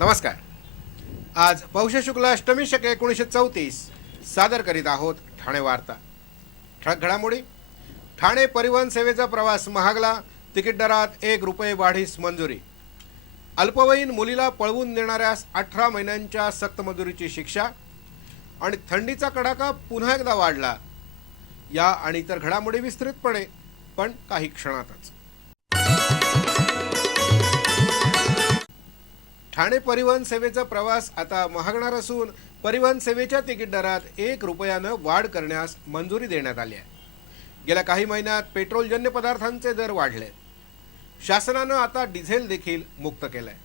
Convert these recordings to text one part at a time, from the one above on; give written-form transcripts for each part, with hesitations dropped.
नमस्कार। आज पौष शुक्ल अष्टमी शक 1934 सादर करीत आहोत ठाणे वार्ता। ठळक घडामोडी। ठाणे परिवहन सेवेचा प्रवास महागला, तिकीट दरात ₹1 वाढीस मंजुरी। अल्पवयीन मुलीला पळवून नेणाऱ्यास 18 महिन्यांच्या सक्त मजुरीची शिक्षा। आणि थंडीचा कडाका पुन्हा एकदा वाढला। या आणि इतर घडामोडी विस्तृतपणे, पण काही क्षणातच। ठाणे परिवहन सेवेचा प्रवास आता महागणार असून परिवहन सेवेच्या तिकीट दरात ₹1 वाढ करण्यास मंजुरी देण्यात आली आहे। गेल्या काही महिन्यात पेट्रोलजन्य पदार्थांचे दर वाढले। शासनानं आता डिझेल देखील मुक्त केलंय।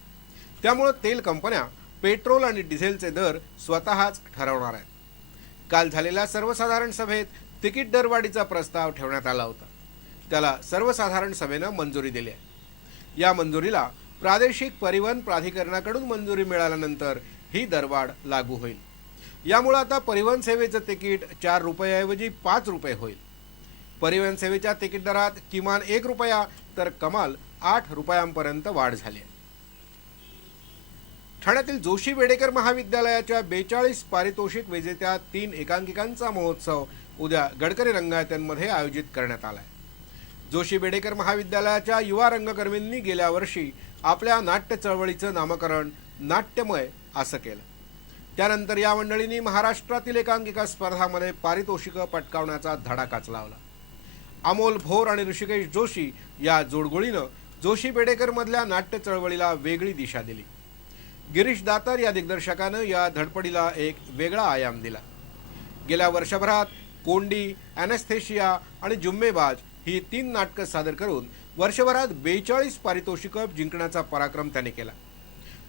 त्यामुळे तेल कंपन्या पेट्रोल आणि डिझेलचे दर स्वतःच ठरवणार आहेत। काल झालेल्या सर्वसाधारण सभेत तिकीट दरवाढीचा प्रस्ताव ठेवण्यात आला होता। त्याला सर्वसाधारण सभेनं मंजुरी दिली आहे। या मंजुरीला प्रादेशिक परिवहन प्राधिकरणाकडून मंजुरी मिळाल्यानंतर ही दरवाढ लागू होईल। यामुळे आता परिवहन सेवेचं तिकीट ₹4 ऐवजी ₹5 होईल। परिवहन सेवेच्या तिकीट दरात किमान ₹1 तर कमाल ₹8 वाढ झाली आहे। ठाण्यातील जोशी बेडेकर महाविद्यालयाच्या 42 पारितोषिक विजेत्या 3 एकांकिकांचा महोत्सव उद्या गडकरी रंगायतमध्ये आयोजित करण्यात आला आहे। जोशी बेडेकर महाविद्यालयाच्या युवा रंगकर्मींनी गेल्या वर्षी आपल्या नाट्य चळवळीचं नामकरण नाट्यमय असं केलं। त्यानंतर या मंडळींनी महाराष्ट्रातील एकांकिका स्पर्धांमध्ये पारितोषिकं पटकावण्याचा धडाकाच लावला। अमोल भोर आणि ऋषिकेश जोशी या जोडगोळीनं जोशी बेडेकरमधल्या नाट्य चळवळीला वेगळी दिशा दिली। गिरीश दातार या दिग्दर्शकानं या धडपडीला एक वेगळा आयाम दिला। गेल्या वर्षभरात कोंडी, ॲनेस्थेशिया आणि जुम्मेबाज ही 3 नाटकं सादर करून वर्षभरात 42 पारितोषिकं जिंकण्याचा पराक्रम त्याने केला।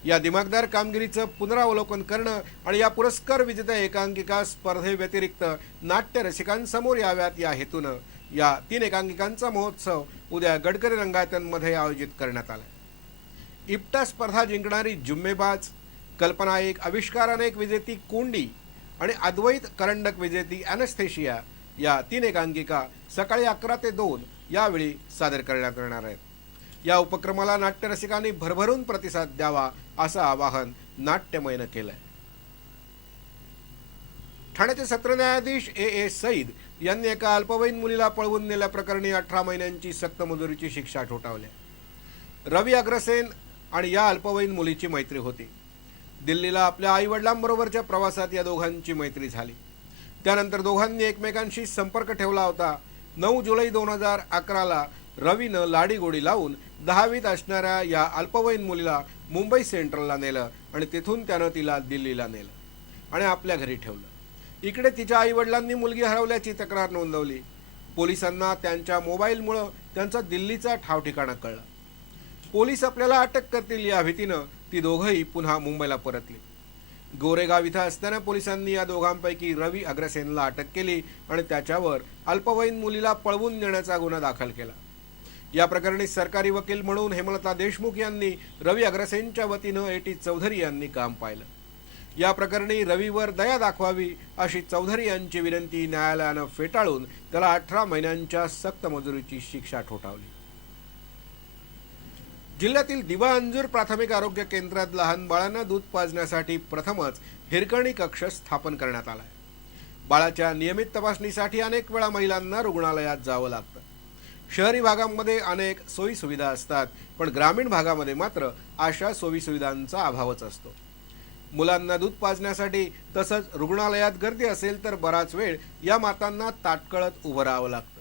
या दिमागदार कामगिरीचं पुनरावलोकन करणं आणि या पुरस्कार विजेत्या एकांकिका स्पर्धेव्यतिरिक्त नाट्य रसिकांसमोर याव्यात या हेतूनं या 3 एकांकिकांचा महोत्सव उद्या गडकरी रंगायतमध्ये आयोजित करण्यात आला। इप्टा स्पर्धा जिंकणारी जुम्मेबाज, कल्पना एक, आविष्कार अनेक विजेती कोंडी आणि अद्वैत करंडक विजेती ॲनेस्थेशिया या 3 एकांकिका सकाळी 11 ते 2 यावेळी सादर करण्यात येणार आहेत। या उपक्रमाला नाट्यरसिकांनी भरभरून प्रतिसाद द्यावा असं आवाहन नाट्यमयनं केलंय। ठाण्याचे सत्र न्यायाधीश ए सईद यांनी एका अल्पवयीन मुलीला पळवून नेल्याप्रकरणी 18 महिन्यांची सक्त मजुरीची शिक्षा ठोठावली। रवी अग्रसेन आणि या अल्पवयीन मुलीची मैत्री होती। दिल्लीला आपल्या आईवडिलांबरोबरच्या प्रवासात या दोघांची मैत्री झाली। त्यानंतर दोघांनी एकमेकांशी संपर्क ठेवला होता। 9 जुलै 2011ला रवीनं लाडीगोडी लावून 10वीत असणाऱ्या या अल्पवयीन मुलीला मुंबई सेंट्रलला नेलं आणि तिथून त्यानं तिला दिल्लीला नेलं आणि आपल्या घरी ठेवलं। इकडे तिच्या आईवडिलांनी मुलगी हरवल्याची तक्रार नोंदवली। पोलिसांना त्यांच्या मोबाईलमुळं त्यांचा दिल्लीचा ठावठिकाणा कळला। पोलीस आपल्याला अटक करतील या भीतीनं ती दोघंही पुन्हा मुंबईला परतली। गोरेगाव इथं असताना पोलिसांनी या दोघांपैकी रवी अग्रसेनला अटक केली आणि त्याच्यावर अल्पवयीन मुलीला पळवून नेण्याचा गुन्हा दाखल केला। या प्रकरणी सरकारी वकील म्हणून हेमलता देशमुख यांनी रवी अग्रसेनच्या वतीनं ए चौधरी यांनी काम पाहिलं। या प्रकरणी रवीवर दया दाखवावी अशी चौधरी यांची विनंती न्यायालयानं फेटाळून त्याला 18 महिन्यांच्या सक्त मजुरीची शिक्षा ठोठावली। जिल्ह्यातील दिवा अंजूर प्राथमिक आरोग्य केंद्रात लहान बाळांना दूध पाजण्यासाठी प्रथमच हिरकणी कक्ष स्थापन करण्यात आलाय। बाळाच्या नियमित तपासणीसाठी अनेक वेळा महिलांना रुग्णालयात जावं लागतं। शहरी भागांमध्ये अनेक सोयी सुविधा असतात, पण ग्रामीण भागामध्ये मात्र अशा सोयी सुविधांचा अभावच असतो। मुलांना दूध पाजण्यासाठी तसंच रुग्णालयात गर्दी असेल तर बराच वेळ या मातांना ताटकळत उभं राहावं लागतं।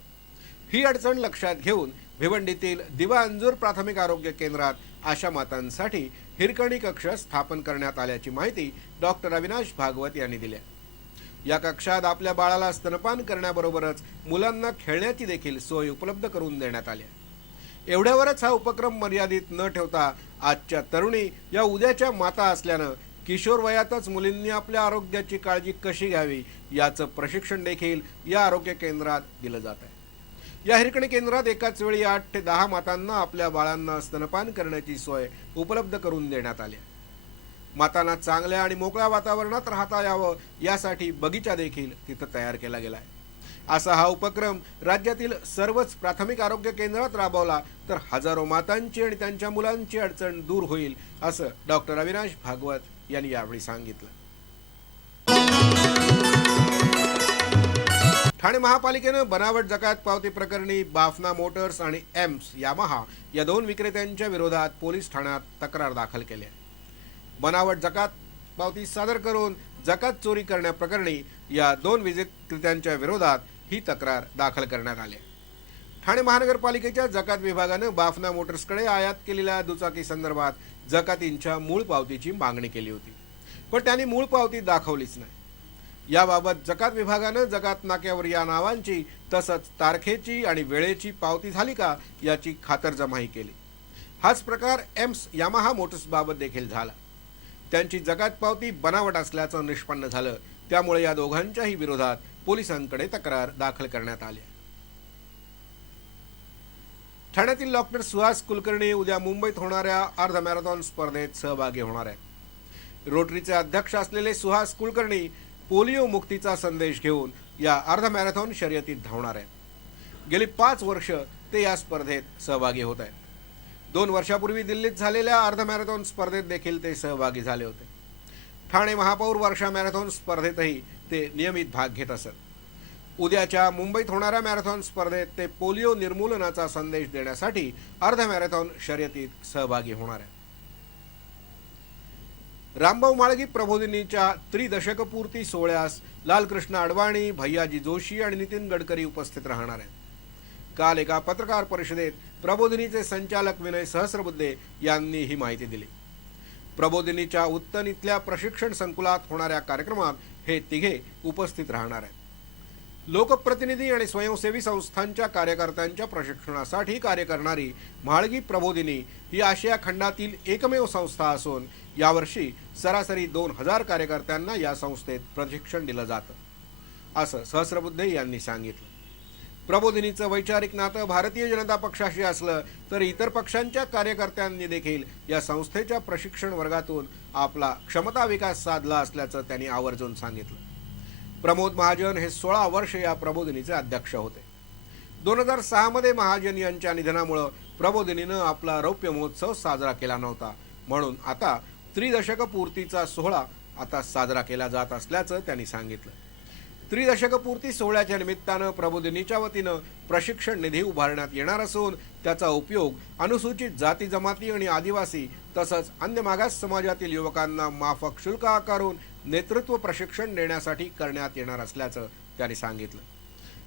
ही अडचण लक्षात घेऊन भिवंडीतील दिवा अंजूर प्राथमिक आरोग्य केंद्रात अशा मातांसाठी हिरकणी कक्ष स्थापन करण्यात आल्याची माहिती डॉक्टर अविनाश भागवत यांनी दिली आहे। या कक्षात आपल्या बाळाला स्तनपान करण्याबरोबरच मुलांना खेळण्याची देखील सोय उपलब्ध करून देण्यात आली आहे। एवढ्यावरच हा उपक्रम मर्यादित न ठेवता आजच्या तरुणी या उद्याच्या माता असल्यानं किशोर वयातच मुलींनी आपल्या आरोग्याची काळजी कशी घ्यावी याचं प्रशिक्षण देखील या आरोग्य केंद्रात दिलं जात आहे। या हिरकणी केंद्रात एकाच वेळी 8 ते 10 मातांना आपल्या बाळांना स्तनपान करण्याची सोय उपलब्ध करून देण्यात आली आहे। मातांना चांगल्या आणि मोकळ्या वातावरणात राहता यावं यासाठी बगीचा देखील तिथं तयार केला गेला आहे। असा हा उपक्रम राज्यातील सर्वच प्राथमिक आरोग्य केंद्रात राबवला तर हजारो मातांची आणि त्यांच्या मुलांची अडचण दूर होईल, असं डॉक्टर अविनाश भागवत यांनी यावेळी सांगितलं. ठाणे महापालिकेनं बनावट जकात पावती प्रकरणी बाफना मोटर्स आणि एम्स यामाहा या दोन विक्रेत्यांच्या विरोधात पोलीस ठाण्यात तक्रार दाखल केली आहे. बनावट जकात पावती सादर करून जकात चोरी करण्याप्रकरणी या दोन विक्रेत्यांच्या विरोधात ही तक्रार दाखल करण्यात आली आहे. ठाणे महानगरपालिकेच्या जकात विभागानं बाफना मोटर्सकडे आयात केलेल्या दुचाकी संदर्भात जकातींच्या मूळ पावतीची मागणी केली होती, पण त्यांनी मूळ पावती दाखवलीच नाही. याबाबत जकात विभागानं जकात नाक्यावर या नावांची तसंच तारखेची आणि वेळेची पावती झाली का याची खातरजमाही केली. हाच प्रकार एम्स यामाहा मोटर्स बाबत देखील झाला. त्यांची जकात पावती बनावट असल्याचं निष्पन्न झालं, त्यामुळे या दोघांच्याही विरोधात पोलिसांकडे तक्रार दाखल करण्यात आली. ठाण्यातील डॉक्टर सुहास कुलकर्णी उद्या मुंबईत होणाऱ्या अर्ध मॅरेथॉन स्पर्धेत सहभागी होणार आहेत. रोटरीचे अध्यक्ष असलेले सुहास कुलकर्णी पोलिओ मुक्तीचा संदेश घेऊन या अर्ध मॅरेथॉन शर्यतीत धावणार आहेत. गेली 5 वर्ष ते या स्पर्धेत सहभागी होत आहेत. 2 वर्षापूर्वी दिल्लीत झालेल्या अर्ध मॅरेथॉन स्पर्धेत देखील ते सहभागी झाले होते. ठाणे महापौर वर्षा मॅरेथॉन स्पर्धेतही ते नियमित भाग घेत असत. उद्याच्या मुंबईत होणाऱ्या मॅरेथॉन स्पर्धेत ते पोलिओ निर्मूलनाचा संदेश देण्यासाठी अर्ध मॅरेथॉन शर्यतीत सहभागी होणार आहेत. रामभाऊ म्हाळगी प्रबोधिनीच्या त्रिदशकपूर्ती सोहळ्यास लालकृष्ण अडवाणी, भैयाजी जोशी आणि नितीन गडकरी उपस्थित राहणार आहेत. काल एका पत्रकार परिषदेत प्रबोधिनीचे संचालक विनय सहस्रबुद्धे यांनी ही माहिती दिली. प्रबोधिनीच्या उत्तन इथल्या प्रशिक्षण संकुलात होणाऱ्या कार्यक्रमात हे तिघे उपस्थित राहणार आहेत. लोकप्रतिनिधी आणि स्वयंसेवी संस्थांच्या कार्यकर्त्यांच्या प्रशिक्षणासाठी कार्य करणारी म्हाळगी प्रबोधिनी ही आशिया खंडातील एकमेव संस्था असून यावर्षी सरासरी 2000 कार्यकर्त्यांना या संस्थेत प्रशिक्षण दिलं जातं, असं सहस्रबुद्धे यांनी सांगितलं. प्रबोधिनीचं वैचारिक नातं भारतीय जनता पक्षाशी असलं तरी इतर पक्षांच्या कार्यकर्त्यांनी देखील या संस्थेच्या प्रशिक्षण वर्गातून आपला क्षमता विकास साधला असल्याचं त्यांनी आवर्जून सांगितलं. प्रमोद महाजन हे 16 वर्ष या प्रबोधिनीचे अध्यक्ष होते. 2006 मध्ये महाजन यांच्या निधनामुळे प्रबोधिनीनं आपला रौप्य महोत्सव साजरा केला नव्हता, म्हणून आता त्रिदशकपूर्तीचा सोहळा आता साजरा केला जात असल्याचं त्यांनी सांगितलं. त्रिदशकपूर्ती सोहळ्याच्या निमित्तानं प्रबोधिनीच्या वतीनं प्रशिक्षण निधी उभारण्यात येणार असून त्याचा उपयोग अनुसूचित जाती जमाती आणि आदिवासी तसंच अन्य मागास समाजातील युवकांना माफक शुल्क आकारून नेतृत्व प्रशिक्षण देण्यासाठी करण्यात येणार असल्याचं त्यांनी सांगितलं.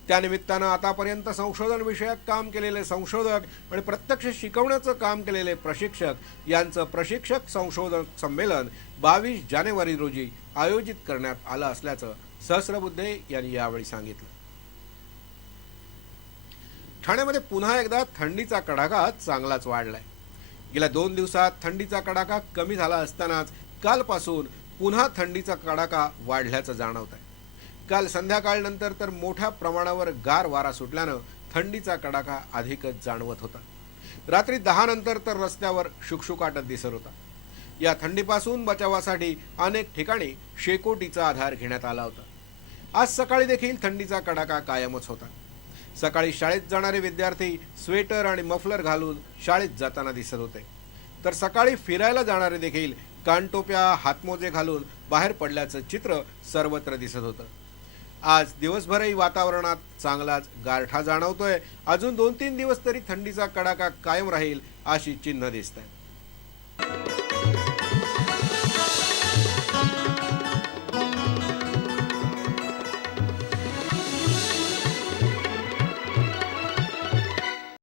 त्यानिमित्तानं आतापर्यंत संशोधन विषयक काम केलेले संशोधक आणि प्रत्यक्ष शिकवण्याचं काम केलेले प्रशिक्षक यांचं प्रशिक्षक संशोधन संमेलन 22 जानेवारी रोजी आयोजित करण्यात आलं असल्याचं सहस्रबुद्धे यांनी यावेळी सांगितलं. ठाण्यामध्ये पुन्हा एकदा थंडीचा कडाका चांगलाच वाढलाय. गेल्या 2 दिवसात थंडीचा कडाका कमी झाला असतानाच कालपासून पुन्हा थंडीचा कडाका वाढल्याचं जाणवत आहे. काल संध्याकाळनंतर तर मोठ्या प्रमाणावर गार वारा सुटल्यानं थंडीचा कडाका अधिकच जाणवत होता. रात्री 10 नंतर तर रस्त्यावर शुकशुकाट दिसत होता. या थंडीपासून बचावासाठी अनेक ठिकाणी शेकोटीचा आधार घेण्यात आला होता. आज सकाळी देखील थंडीचा कडाका कायमच होता. सकाळी शाळेत जाणारे विद्यार्थी स्वेटर आणि मफलर घालून शाळेत जाताना दिसत होते, तर सकाळी फिरायला जाणारे देखील कानटोप्या हातमोजे घालून बाहेर पडल्याचं चित्र सर्वत्र दिसत होतं. आज दिवसभरही वातावरणात चांगलाच गारठा जाणवतोय. अजून 2-3 दिवस तरी थंडीचा कडाका कायम राहील अशी चिन्ह दिसत आहेत.